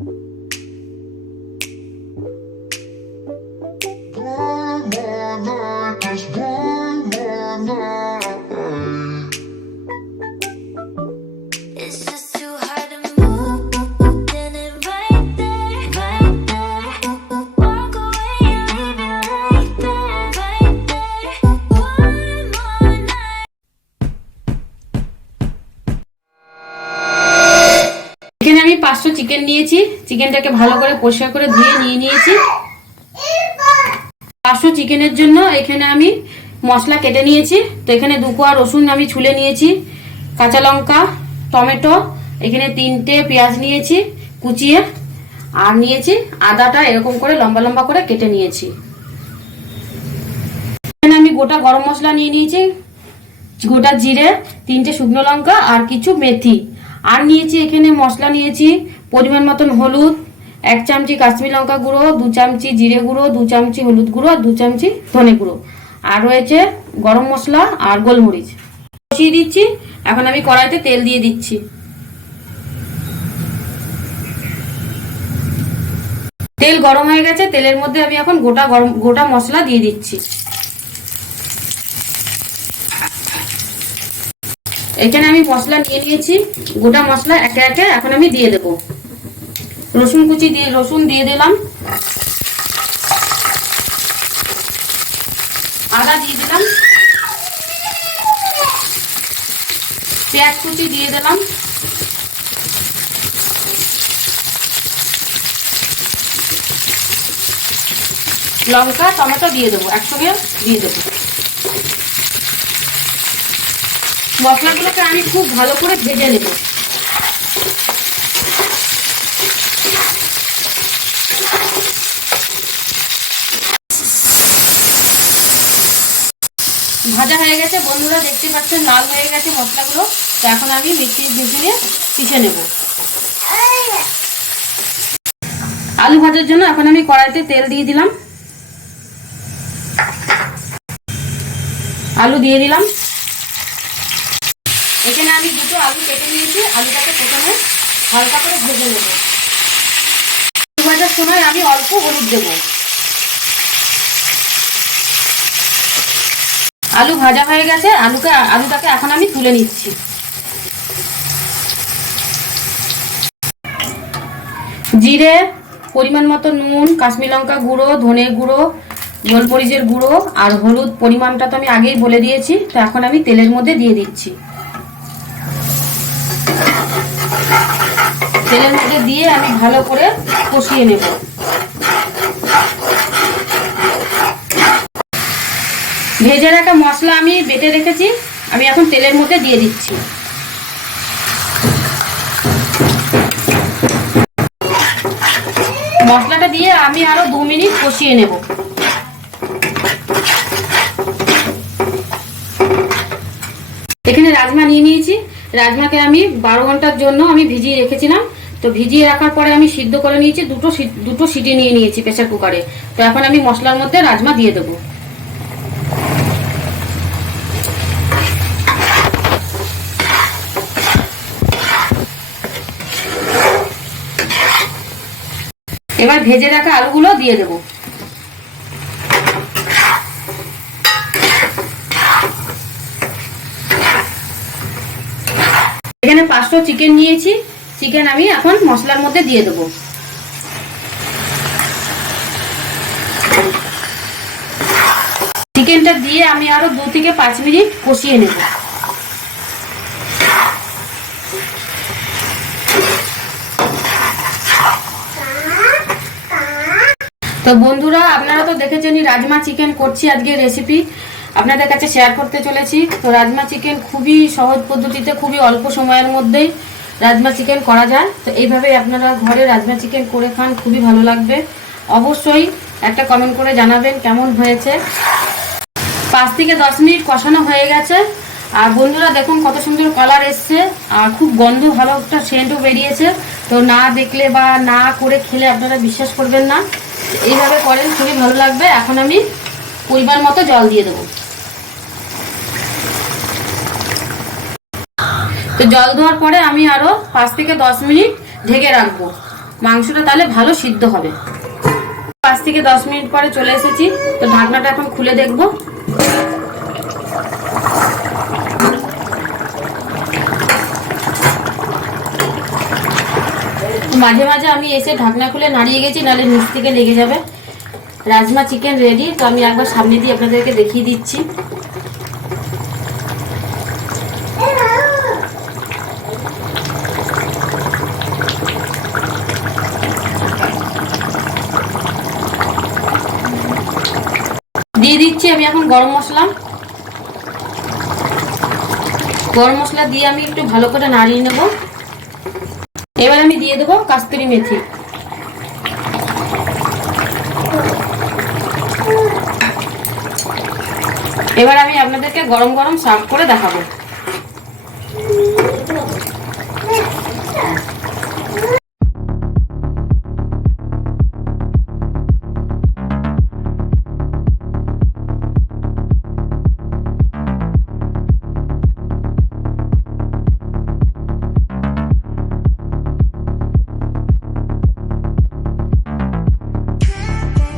এখানে আমি 500 চিকেন নিয়েছি। চিকেনটাকে ভালো করে পরিষ্কার করে ধুয়ে নিয়েছি। 500 চিকেনের জন্য এখানে আমি মশলা কেটে নিয়েছি। তো এখানে 2 কোয়া রসুন আমি ছুলে নিয়েছি, কাঁচা লঙ্কা, টমেটো, এখানে 3টে পেঁয়াজ নিয়েছি কুচিয়ে, আর নিয়েছি আদাটা এরকম করে লম্বা লম্বা করে কেটে নিয়েছি। এখানে আমি গোটা গরম মশলা নিয়ে নিয়েছি, গোটা জিরে, 3টে শুকনো লঙ্কা আর কিছু মেথি। আর নিয়েছি এখানে মশলা নিয়েছি পরিমাণ মতন হলুদ, 1 চামচি কাশ্মীরি লঙ্কা গুঁড়ো, 2 চামচি জিরে গুঁড়ো, 2 চামচি হলুদ গুঁড়ো আর 2 চামচি ধনে গুঁড়ো, আর রয়েছে গরম মশলা আর গোলমরিচ। কষিয়ে দিচ্ছি। এখন আমি কড়াইতে তেল দিয়ে দিচ্ছি। তেল গরম হয়ে গেছে, তেলের মধ্যে আমি এখন গোটা মশলা দিয়ে দিচ্ছি। এখানে আমি মশলা নিয়ে নিয়েছি, গোটা মশলা একে একে এখন আমি দিয়ে দেব। রসুন কুচি দিয়ে রসুন দিয়ে দিলাম, আদা দিয়ে দিলাম, পেঁয়াজ কুচি দিয়ে দিলাম, লঙ্কা টমেটো দিয়ে দেবো, একসঙ্গে দিয়ে দেবো। মশলাগুলোকে আমি খুব ভালো করে ভেজে নেব। ভাজা হয়ে গেছে বন্ধুরা, দেখতে পাচ্ছেন লাল হয়ে গেছে মশলাগুলো। তো এখন আমি মিশিয়ে পিষে নেব। আলু ভাজার জন্য এখন আমি কড়াইতে তেল দিয়ে দিলাম, আলু দিয়ে দিলাম। এখানে আমি 2টো আলু কেটে নিয়েছি, আলুটাকে প্রথমে হালকা করে ভেজে নেব। আলু ভাজার সময় আমি অল্প হলুদ দেব। আলু ভাজা হয়ে গেছে, আলুটাকে এখন আমি তুলে নিচ্ছি। জিরে, পরিমাণ মতো নুন, কাশ্মীরি লঙ্কা গুঁড়ো, ধনে গুঁড়ো, গোলমরিচের গুঁড়ো আর হলুদ পরিমাণটা তো আমি আগেই বলে দিয়েছি। তো এখন আমি তেলের মধ্যে দিয়ে দিচ্ছি। তেলের মধ্যে দিয়ে আমি ভালো করে কষিয়ে নেব। ভেজে রাখা মশলা আমি বেটে রেখেছি, আমি এখন তেলের মধ্যে দিয়ে দিচ্ছি। মশলাটা দিয়ে আমি আরো 2 মিনিট কষিয়ে নেব। এখানে রাজমা নিয়ে নিয়েছি। রাজমাকে আমি 12 ঘন্টার জন্য আমি ভিজিয়ে রেখেছিলাম। তো ভিজিয়ে রাখার পরে আমি সিদ্ধ করে নিয়েছি, দুটো সিটি নিয়ে নিয়েছি প্রেসার কুকারে। তো এখন আমি মশলার মধ্যে রাজমা দিয়ে দেবো। এবার ভেজে রাখা আলুগুলো দিয়ে দেবো। এখানে 500 চিকেন নিয়েছি, চিকেন আমি এখন মশলার মধ্যে দিয়ে দেবো। চিকেনটা দিয়ে আমি আরো 2 থেকে 5 মিনিট কষিয়ে নেব। তো বন্ধুরা, আপনারা তো দেখেছেনই রাজমা চিকেন করছি, আজকে রেসিপি আপনাদের কাছে শেয়ার করতে চলেছি। তো রাজমা চিকেন খুবই সহজ পদ্ধতিতে, খুবই অল্প সময়ের মধ্যেই রাজমা চিকেন করা যায়। তো এইভাবে আপনারা ঘরে রাজমা চিকেন করে খান, খুবই ভালো লাগবে। অবশ্যই একটা কমেন্ট করে জানাবেন কেমন হয়েছে। 5 থেকে 10 মিনিট কষানো হয়ে গেছে। আর বন্ধুরা দেখুন কত সুন্দর কালার এসছে, আর খুব গন্ধ, ভালো একটা সেন্টও বেরিয়েছে। তো না দেখলে বা না করে খেলে আপনারা বিশ্বাস করবেন না। এইভাবে করেন, খুবই ভালো লাগবে। এখন আমি পরিমাণ মতো জল দিয়ে দেবো। তো জল দেওয়ার পরে আমি আরো 5 থেকে 10 মিনিট ঢেকে রাখবো। মাংসটা তাহলে ভালো সিদ্ধ হবে। 5 থেকে 10 মিনিট পরে চলে এসেছি। তো ঢাকনাটা এখন খুলে দেখবো। মাঝে মাঝে আমি এসে ঢাকনা খুলে নাড়িয়ে গেছি, নাহলে নিচ থেকে লেগে যাবে। Rajma chicken ready. তো আমি একবার সামনে দিয়ে আপনাদেরকে দেখিয়ে দিচ্ছি। দিয়ে দিচ্ছি আমি এখন গরম মশলা। গরম মশলা দিয়ে আমি একটু ভালো করে নাড়িয়ে নেব। এবার আমি দিয়ে দেবো কাস্তুরি মেথি। এবার আমি আপনাদেরকে গরম গরম সার্ভ করে দেখাবো।